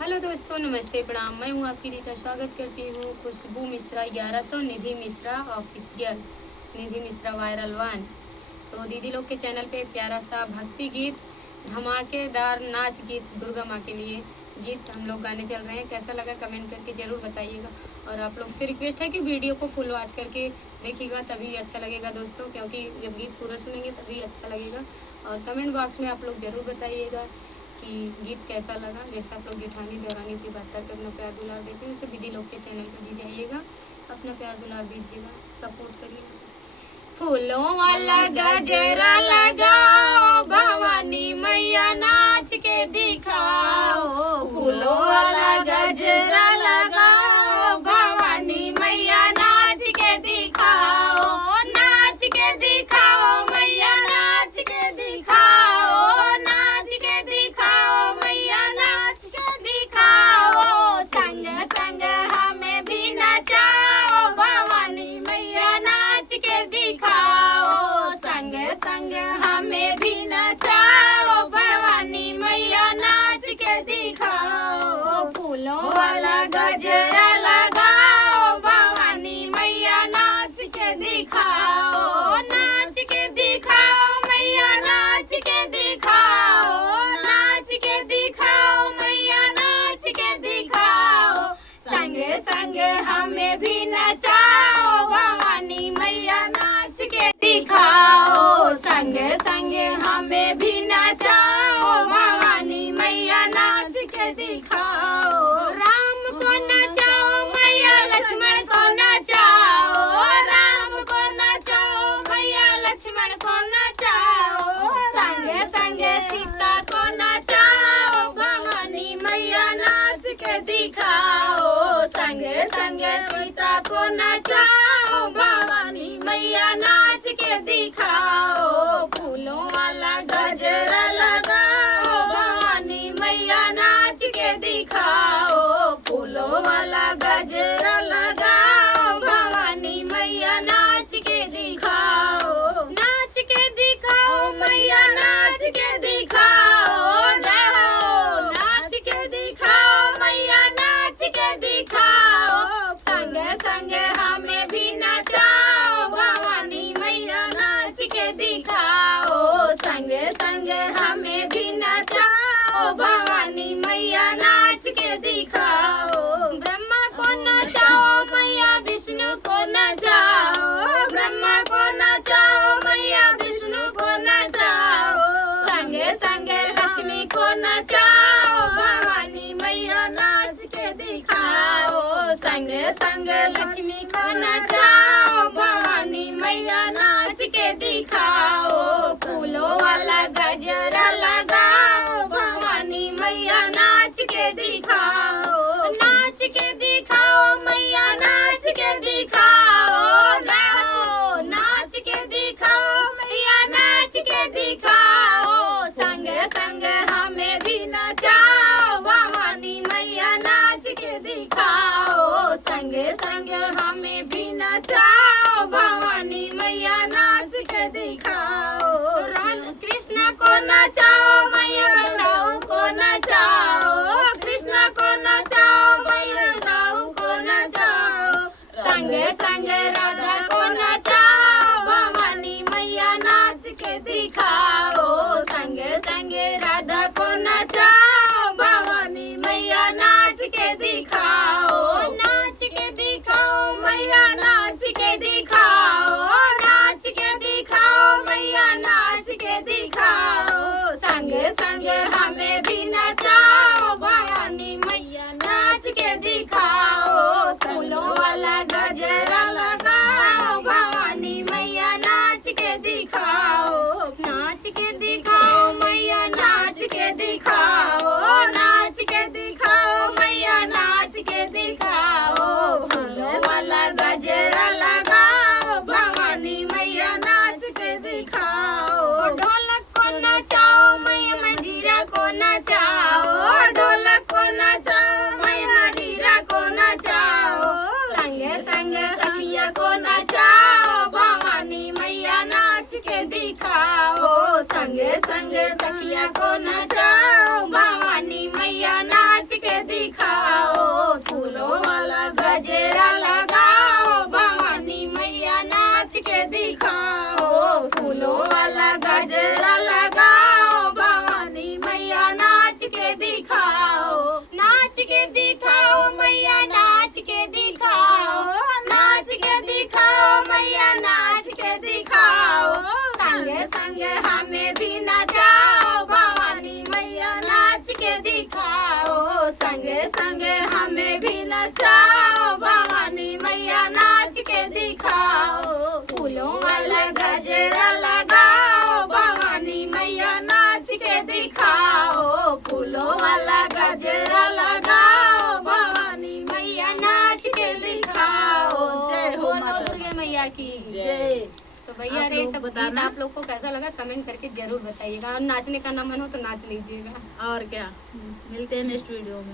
Hello दोस्तों, नमस्ते, प्रणाम। मैं हूँ आपकी रीता। स्वागत करती हूँ खुशबू मिश्रा 1100 निधि मिश्रा ऑफिशियल, निधि मिश्रा वायरल 1। तो दीदी लोग के चैनल पे एक प्यारा सा भक्ति गीत, धमाकेदार नाच गीत, दुर्गा माँ के लिए गीत हम लोग गाने चल रहे हैं। कैसा लगा कमेंट करके ज़रूर बताइएगा। और आप लोग से रिक्वेस्ट है कि वीडियो को फुल वॉच करके देखिएगा, तभी अच्छा लगेगा दोस्तों, क्योंकि जब गीत पूरा सुनेंगे तभी अच्छा लगेगा। और कमेंट बॉक्स में आप लोग ज़रूर बताइएगा कि गीत कैसा लगा। जैसे आप लोग जेठानी देवरानी की 72 पे अपना प्यार दुलार देते हैं, उसे दीदी लोग के चैनल पर भी जाइएगा, अपना प्यार दुलार दीजिएगा, सपोर्ट करिएगा। फूलों वाला गजरा लगाओ, भवानी मैया नाच के दिखाओ। फूलों वाला गजरा लगाओ, भवानी मैया नाच के दिखाओ। नाच के दिखाओ मैया, नाच के दिखाओ, नाच के दिखाओ मैया, नाच के दिखाओ। संग संग हमें भी नचाओ, भवानी मैया नाच के दिखाओ। संग संग हमें भी नचाओ, भवानी मैया नाच के दिखाओ। फूलों वाला गजरा लगाओ, भवानी मैया नाच के दिखाओ। नाच के दिखाओ मैया, नाच के दिखाओ, नाच के दिखाओ मैया, नाच के दिखाओ। संग संग हमें भी नचाओ, भवानी मैया नाच के दिखाओ। संग संग हमें भी नचाओ, भवानी मैया नाच के दिखाओ। राम को नचाओ मैया, लक्ष्मण को नचाओ। राम को नचाओ मैया, लक्ष्मण को नचाओ। संग संग सीता को नचाओ, भवानी मैया नाच के दिखाओ। संग संग सीता को नचाओ, भवानी मैया नाच के दिखाओ। फूलों वाला गजरा लगाओ, भवानी मैया नाच के दिखाओ। फूलों वाला गजरा लगाओ, भवानी मैया नाच के दिखाओ। नाच के दिखाओ मैया, नाच के दिखाओ। जाओ नाच के दिखाओ मैया, नाच के दिखाओ। संग संग हमें भी नचाओ, भवानी मैया नाच के दिखाओ। संग संग हमें भी नचाओ, भवानी मैया नाच के दिखाओ। ब्रह्मा को नचाओ मैया, विष्णु को नचाओ। ब्रह्मा को नचाओ मैया, विष्णु को नचाओ। संग संग लक्ष्मी को नचाओ, भवानी मैया नाच के दिखाओ। संग संग लक्ष्मी को नचाओ, भवानी मैया नाच के दिखाओ। फूलों वाला गजरा लगाओ, भवानी मैया नाच के दिखाओ। नाच के दिखाओ मैया, नाच के दिखाओ। जाओ नाच के दिखाओ मैया, नाच के दिखाओ। संग संग हमें भी नचाओ, भवानी मैया नाच के दिखाओ। संग संग हमें भी नचाओ, भवानी मैया नाच के दिखाओ। कृष्ण को नचाओ मैया, बलराम को नचाओ। कृष्ण को नचाओ मैया, बलराम को नचाओ। संग संग राधा को नचाओ, भवानी मैया नाच के दिखाओ। संग संग राधा को नचाओ, भवानी मैया नाच के दिखाओ। नाच के दिखाओ मैया, नाच के दिखाओ। नाच के दिखाओ मैया, नाच के दिखाओ। संगे सखिया को नचाओ, भवानी मैया नाच के दिखाओ, फूलों वाला गजरा लगाओ, भवानी मैया नाच के दिखाओ, फूलों वाला गजरा लगाओ, भवानी मैया नाच के दिखाओ, नाच के दिखाओ मैया नाच के दिखाओ, नाच के दिखाओ मैया नाच के दिखाओ, संगे संगे हमें भी नचाओ, भवानी मैया नाच के दिखाओ, संगे संगे हमें भी नचाओ, भवानी मैया नाच के दिखाओ, फूलों वाला गजरा लगाओ, भवानी मैया नाच के दिखाओ, फूलों वाला गजरा लगाओ, भवानी मैया नाच के दिखाओ। जय हो बोलो दुर्गे मैया की जय। तो भैया आप ये लोग सब गीत बताना। आप लोग को कैसा लगा कमेंट करके जरूर बताइएगा, और नाचने का ना मन हो तो नाच लीजिएगा। और क्या, मिलते हैं नेक्स्ट वीडियो में।